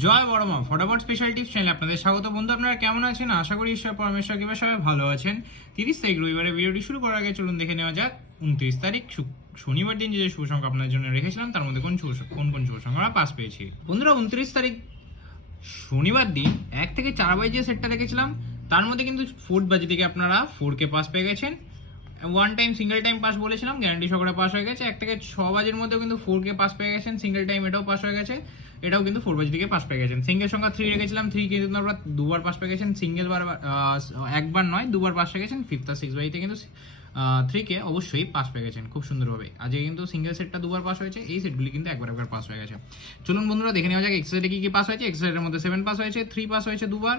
জয় বড়মা ফটাফট special tips চ্যানেলে আপনাদের স্বাগত। বন্ধু আপনারা কেমন আছেন? আশা করি ঈশ্বর পরমেশ্বর কিংবা সবাই ভালো আছেন। 30 তারিখ রবিবারে ভিডিওটি শুরু করার আগে চলুন দেখে নেওয়া যাক 29 তারিখ শনিবার দিন যে শুভ সংখ্যা আপনাদের জন্য রেখেছিলাম তার মধ্যে কোন কোন শুভ সংখ্যা আমরা পাস পেয়েছি। বন্ধুরা 29 তারিখ শনিবার দিন 1 থেকে 4 বাজে যে সেটটা রেখেছিলাম তার মধ্যে কিন্তু 4th বাজে থেকে আপনারা 4K পাস পেয়ে গেছেন। One time single time pass বলেছিলাম, গ্যারান্টি সহকারে পাস হয়ে গেছে। 1 থেকে 6 বাজের মধ্যেও কিন্তু 4K পাস পেয়ে গেছেন, সিঙ্গেল টাইম এটাও পাস হয়ে গেছে, এটাও কিন্তু 4 বাজে থেকে পাস পেয়ে গেছেন। সিঙ্গেল সংখ্যা 3 রেখেছিলাম, 3 কিন্তু আপনারা দুবার পাস পেয়ে গেছেন, সিঙ্গেল একবার নয় দুবার পাস পেয়ে গেছেন। 5th আর 6 বাজিতে কিন্তু 3K অবশ্যই পাস পেয়ে গেছেন খুব সুন্দরভাবে। আজকে কিন্তু সিঙ্গেল সেটটা দুবার পাস হয়েছে, এই সেটগুলি কিন্তু একবার পাস হয়ে গেছে। চলুন বন্ধুরা দেখে নেওয়া যাক এক্সারসাইজে কি কি পাস হয়েছে। এক্সারসাইজের মধ্যে 7 পাস হয়েছে, 3 পাস হয়েছে দুবার,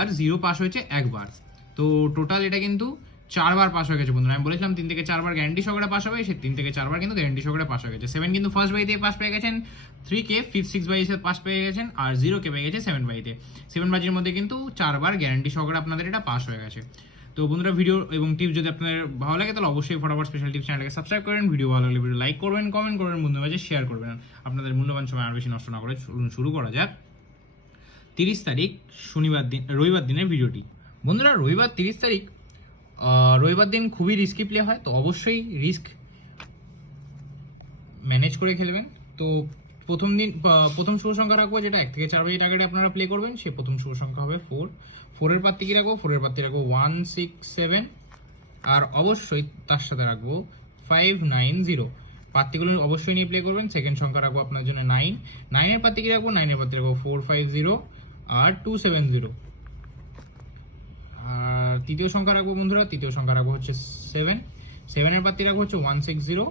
আর 0 পাস হয়েছে একবার। তো টোটাল এটা কিন্তু 4 বার পাস হয়ে গেছে বন্ধুরা। আমি বলেছিলাম 3 থেকে 4 বার গ্যারান্টি সহকারে পাস হবে, সেই 3 থেকে 4 বার কিন্তু গ্যারান্টি সহকারে পাস হয়ে গেছে। 7 কিন্তু ফার্স্ট বাই দিয়ে পাস পেয়ে গেছেন, 3K 5, 6 বাই পাস পেয়ে গেছেন, আর 0K পেয়ে গেছে 7 বাইতে। 7 বাজির মধ্যে কিন্তু 4 বার গ্যারান্টি সহকারে আপনাদের এটা পাস হয়ে গেছে। তো বন্ধুরা ভিডিও এবং টিপস যদি আপনাদের ভালো লাগে তাহলে অবশ্যই ফটাফট স্পেশাল টিপস চ্যানেলকে সাবস্ক্রাইব করেন। ভিডিও ভালো লাগলে ভিডিও লাইক করবেন, কমেন্ট করবেন, বন্ধুদের মাঝে শেয়ার করবেন। আপনাদের মূল্যবান সময় আর বেশি নষ্ট না করে শুরু করা যাক 30 তারিখ রবিবার দিনের ভিডিওটি। বন্ধুরা রবিবার 30 তারিখ রবিবার দিন খুবই রিস্কি প্লে হয়, তো অবশ্যই রিস্ক ম্যানেজ করে খেলবেন। তো প্রথম শুভ সংখ্যা রাখবো যেটা 1 থেকে 4 বাজে টার্গেটে আপনারা প্লে করবেন, সে প্রথম শুভ সংখ্যা হবে 4। 4-এর পাত্তি কি রাখবো? 4-এর পাত্তি রাখবো 1, 6, 7, আর অবশ্যই তার সাথে রাখবো 5, 9, 0। পাত্তিগুলো অবশ্যই নিয়ে প্লে করবেন। সেকেন্ড সংখ্যা রাখবো আপনার জন্য 9। 9-এর পাত্তি কি রাখবো? 9-এর পাত্তি রাখবো 4, 5, 0 আর 2, 7, 0। আর তৃতীয় সংখ্যা রাখবো বন্ধুরা, তৃতীয় সংখ্যা রাখবো হচ্ছে 7। 7-এর পাত্তি রাখবো হচ্ছে 1, 6, 0,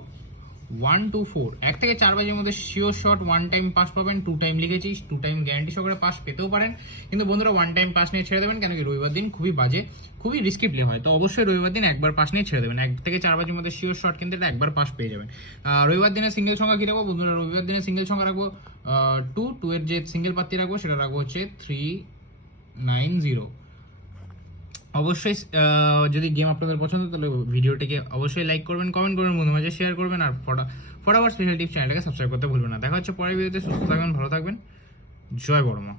1, 2, 4। 1 থেকে 4 বাজের মধ্যে শিওর শট 1 টাইম পাস পাবেন। 2 টাইম লিখেছি, 2 টাইম গ্যারান্টি সহকারে পাস পেতেও পারেন, কিন্তু বন্ধুরা 1 টাইম পাস নিয়ে ছেড়ে দেবেন, কেন কি রবিবার দিন খুবই বাজে, খুবই রিস্কি প্লে হয়। তো অবশ্যই রবিবার দিন একবার পাস নিয়ে ছেড়ে দেবেন। 1 থেকে 4 বাজের মধ্যে শিওর শট কিন্তু এটা একবার পাস পেয়ে যাবেন। রবিবার দিনে সিঙ্গেল সংখ্যা কি রাখবো বন্ধুরা? রবিবার দিনে সিঙ্গেল সংখ্যা রাখবো 2 এর যে সিঙ্গেল পাত্তি রাখবো সেটা রাখবো হচ্ছে 3, 9, 0। অবশ্যই যদি গেম আপনাদের পছন্দ তাহলে ভিডিওটিকে অবশ্যই লাইক করবেন, কমেন্ট করবেন, বন্ধুদের মাঝে শেয়ার করবেন, আর ফটাফট স্পেশাল টিপস চ্যানেলটাকে সাবস্ক্রাইব করতে ভুলবেন না। দেখা হচ্ছে পরের ভিডিওতে। সুস্থ থাকবেন, ভালো থাকবেন। জয় বড়মা।